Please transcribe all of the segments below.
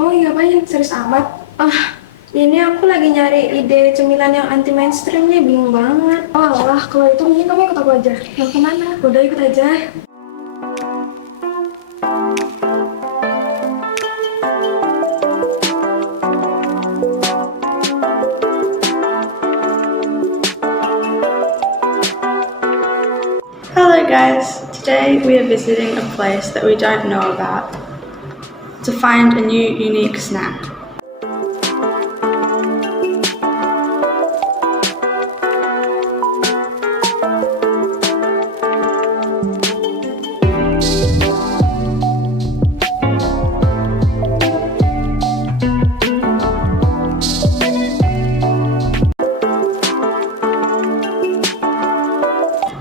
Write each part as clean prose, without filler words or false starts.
Oh iya, ngapain? Serius amat? Ah, ini aku lagi nyari ide cemilan yang anti mainstream nih, bingung banget. Oh alah, kalau itu mending kamu ikut aku aja. Mau kemana? Udah ikut aja. Hello guys, today we are visiting a place that we don't know about to find a new unique snack.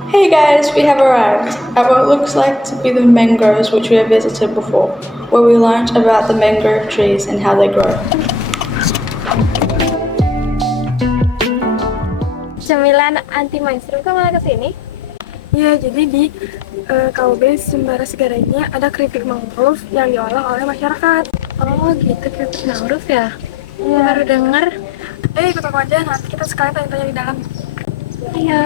Hey guys, we have arrived at what looks like to be the mangroves which we have visited before, where we learnt about the mangrove trees and how they grow. Cemilan anti mainstream, kok malah kesini? Ya, jadi di KUB Sembara Segara ini ada keripik mangrove yang diolah oleh masyarakat. Oh gitu, keripik mangrove ya? Iya. Baru denger. Ikut aku aja, nanti kita sekalian tanya-tanya di dalam. Iya.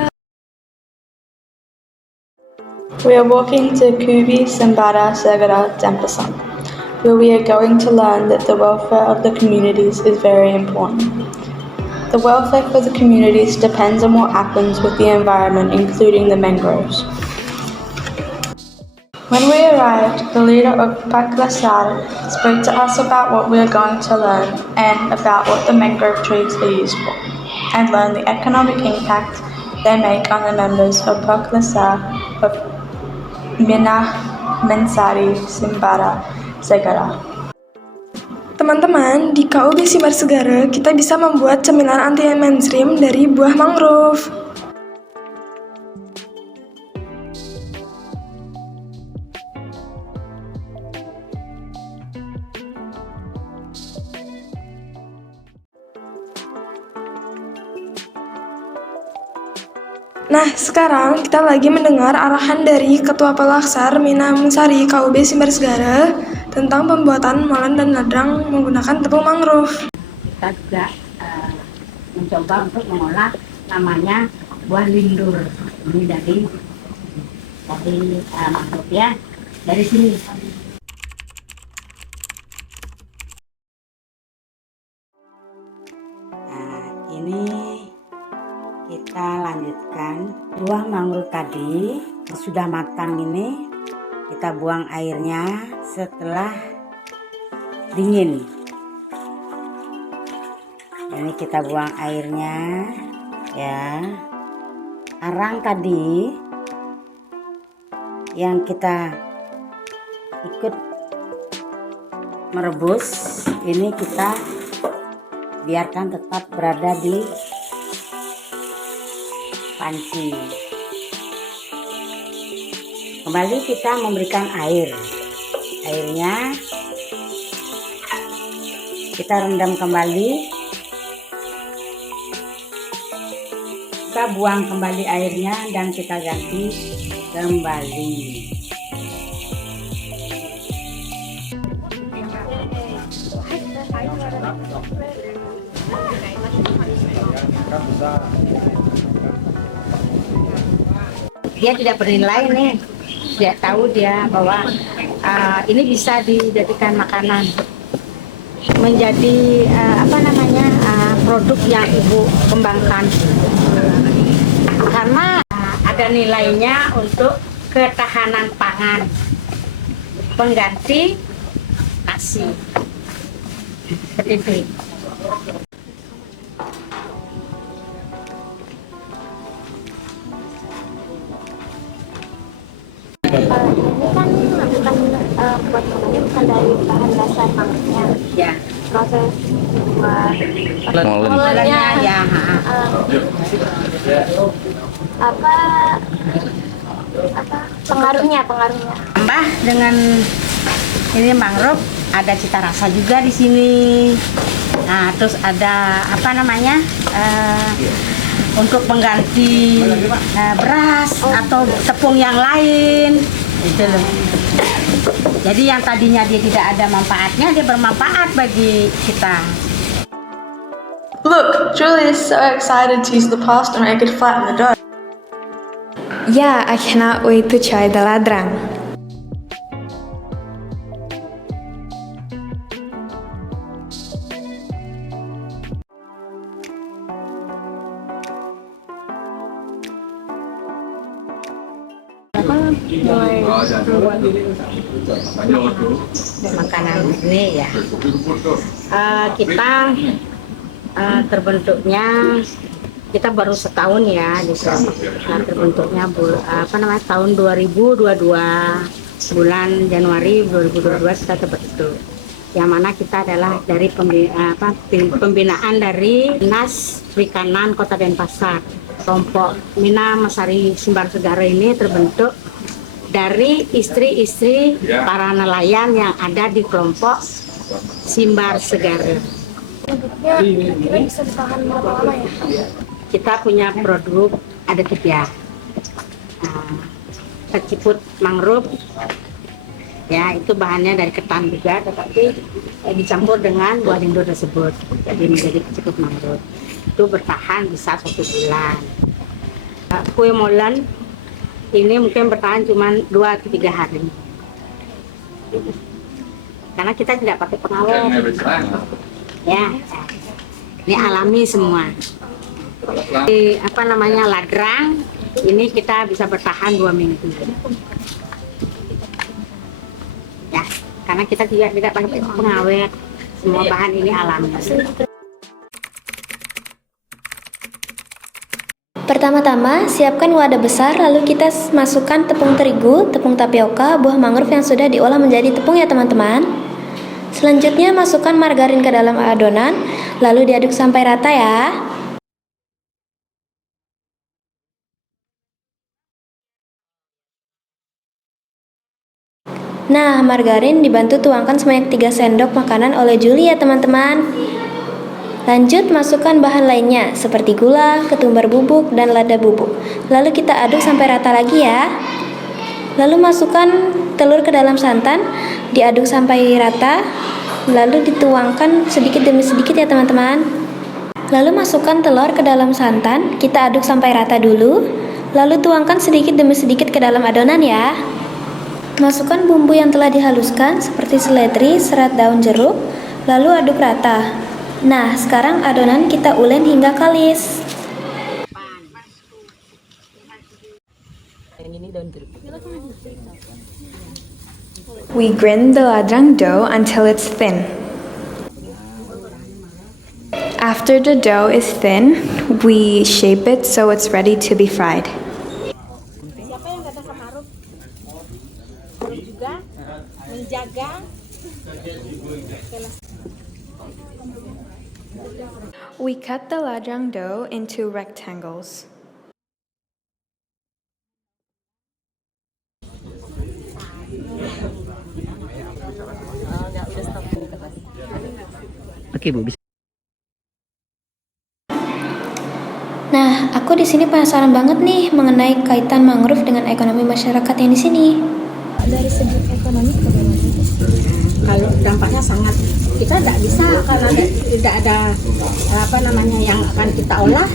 We are walking to Kubi Sembara Segara Dampasan, where we are going to learn that the welfare of the communities is very important. The welfare for the communities depends on what happens with the environment, including the mangroves. When we arrived, the leader of Paklasar spoke to us about what we are going to learn and about what the mangrove trees are used for, and learn the economic impact they make on the members of Paklasar of Minah Mensari Simbara Segara. Teman-teman, di KUB Sembara Segara kita bisa membuat cemilan anti mainstream dari buah mangrove. Nah, sekarang kita lagi mendengar arahan dari Ketua Pelaksar Minah Mensari KUB Sembara Segara tentang pembuatan molen dan ladrang menggunakan tepung mangrove. Kita juga mencoba untuk mengolah namanya buah lindur. Ini dari mangrove ya, dari sini. Nah, ini kita lanjutkan buah mangrove tadi yang sudah matang ini, kita buang airnya setelah dingin. Ini kita buang airnya ya. Arang tadi yang kita ikut merebus ini kita biarkan tetap berada di panci. Kembali kita memberikan airnya kita rendam kembali, kita buang kembali airnya dan kita ganti kembali. Dia tidak bernilai nih, dia tahu dia bahwa ini bisa dijadikan makanan, menjadi produk yang ibu kembangkan karena ada nilainya untuk ketahanan pangan, pengganti nasi seperti itu. Ini kan bukan buat namanya bukan dari bahan dasar mangrove-nya. Ya. Proses buat Molennya ya. apa pengaruhnya Tambah dengan ini mangrove ada cita rasa juga di sini. Nah, terus ada untuk pengganti beras atau tepung yang lain, gitu loh. Jadi yang tadinya dia tidak ada manfaatnya, dia bermanfaat bagi kita. Look, Julie is so excited to use the pasta to make it flatten the dough. Yeah, I cannot wait to try the ladrang. Makanan ini ya, kita terbentuknya kita baru setahun ya di sini. Terbentuknya tahun 2022 bulan Januari 2022 kita terbentuk. Yang mana kita adalah dari pembinaan dari Dinas Perikanan Kota Denpasar. Kelompok Mina Masari Simbar Segara ini terbentuk dari istri-istri para nelayan yang ada di kelompok Simbar Segara. Produknya kira-kira bisa bertahan berapa lama ya? Kita punya produk ada 3. Keciput mangrove, ya itu bahannya dari ketan juga, tetapi dicampur dengan buah lindo tersebut, jadi menjadi keciput mangrove. Itu bertahan bisa 1 bulan. Kue molen ini mungkin bertahan cuma 2-3 hari, karena kita tidak pakai pengawet. Ya, ini alami semua. Ladrang ini kita bisa bertahan 2 minggu. Ya, karena kita juga tidak pakai pengawet. Semua bahan ini alami. Pertama-tama, siapkan wadah besar, lalu kita masukkan tepung terigu, tepung tapioka, buah mangrove yang sudah diolah menjadi tepung ya teman-teman. Selanjutnya, masukkan margarin ke dalam adonan, lalu diaduk sampai rata ya. Nah, margarin dibantu tuangkan sebanyak 3 sendok makanan oleh Julie ya teman-teman. Lanjut masukkan bahan lainnya seperti gula, ketumbar bubuk, dan lada bubuk. Lalu kita aduk sampai rata lagi ya. Lalu masukkan telur ke dalam santan, diaduk sampai rata. Lalu dituangkan sedikit demi sedikit ya teman-teman. Lalu masukkan telur ke dalam santan, kita aduk sampai rata dulu. Lalu tuangkan sedikit demi sedikit ke dalam adonan ya. Masukkan bumbu yang telah dihaluskan seperti seledri, serat daun jeruk, lalu aduk rata. Nah, sekarang adonan kita ulen hingga kalis. We grind the ladrang dough until it's thin. After the dough is thin, we shape it so it's ready to be fried. Siapa yang datang ke Maruf? Juga menjaga. We cut the ladrang dough into rectangles. Oke, Bu. Nah, aku di sini penasaran banget nih mengenai kaitan mangrove dengan ekonomi masyarakat yang di sini. Dari segi ekonomi bagaimana? Kalau dampaknya sangat, kita tidak bisa karena tidak ada yang akan kita olah,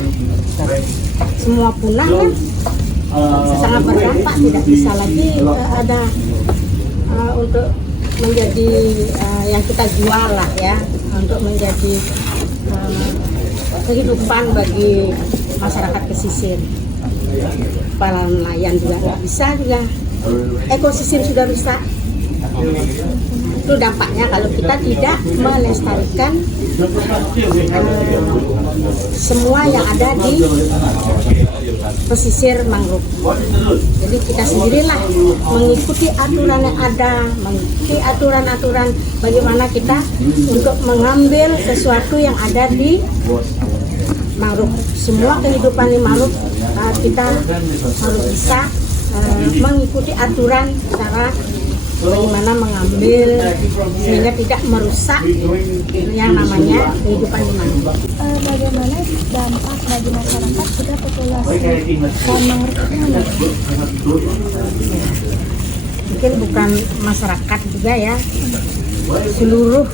semua punah kan, sangat berdampak. Tidak bisa lagi ada untuk menjadi yang kita jual lah ya, untuk menjadi kehidupan bagi masyarakat pesisir. Para nelayan juga nggak bisa, juga ekosistem sudah rusak. Itu dampaknya kalau kita tidak melestarikan semua yang ada di pesisir mangrove. Jadi kita sendirilah mengikuti aturan yang ada, mengikuti aturan-aturan bagaimana kita untuk mengambil sesuatu yang ada di mangrove. Semua kehidupan di mangrove kita harus bisa mengikuti aturan cara bagaimana mengambil sehingga tidak merusak yang namanya kehidupan di mangrove. Bagaimana dampak bagi masyarakat jika populasi pohon mangrove itu menurun? mungkin bukan masyarakat juga ya, seluruh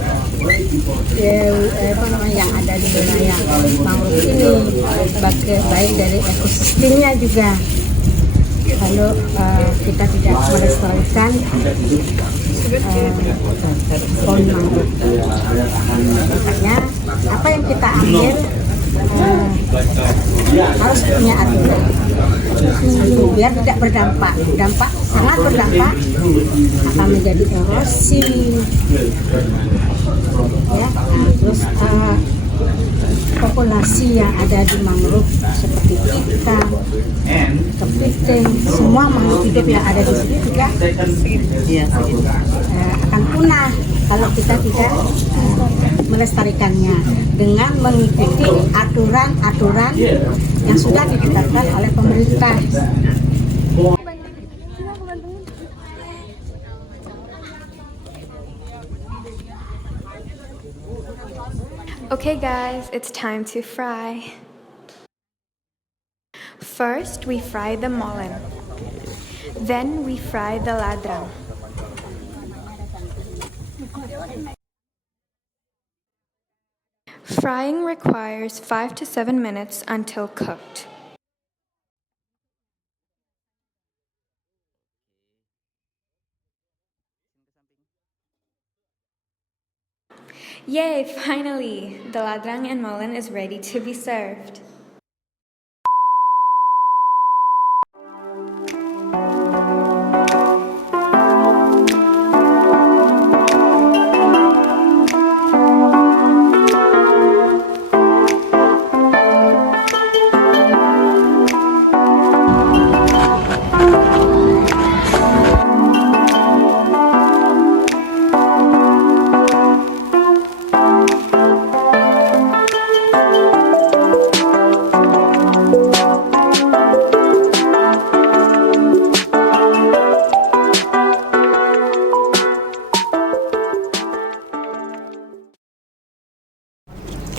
yang ada di wilayah mangrove ini, baik dari ekosistemnya juga. Lalu kita tidak melestarikan pohon mangrove. Makanya apa yang kita ambil harus punya aturan biar tidak berdampak. Sangat berdampak, akan menjadi erosi ya. Terus populasi yang ada di mangrove seperti ikan, kepiting, semua makhluk hidup yang ada di sini juga akan punah kalau kita tidak melestarikannya dengan mengikuti aturan-aturan yang sudah ditetapkan oleh pemerintah. Okay guys, it's time to fry. First, we fry the molen. Then we fry the ladrang. Frying requires 5 to 7 minutes until cooked. Yay, finally! The ladrang and molen is ready to be served.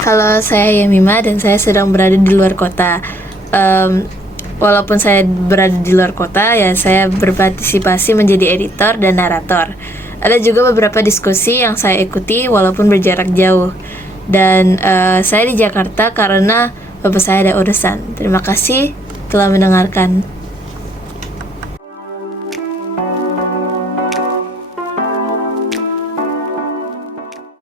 Halo, saya Yamima dan saya sedang berada di luar kota. Walaupun saya berada di luar kota, ya saya berpartisipasi menjadi editor dan narator. Ada juga beberapa diskusi yang saya ikuti walaupun berjarak jauh. Dan saya di Jakarta karena bapak saya ada urusan. Terima kasih telah mendengarkan.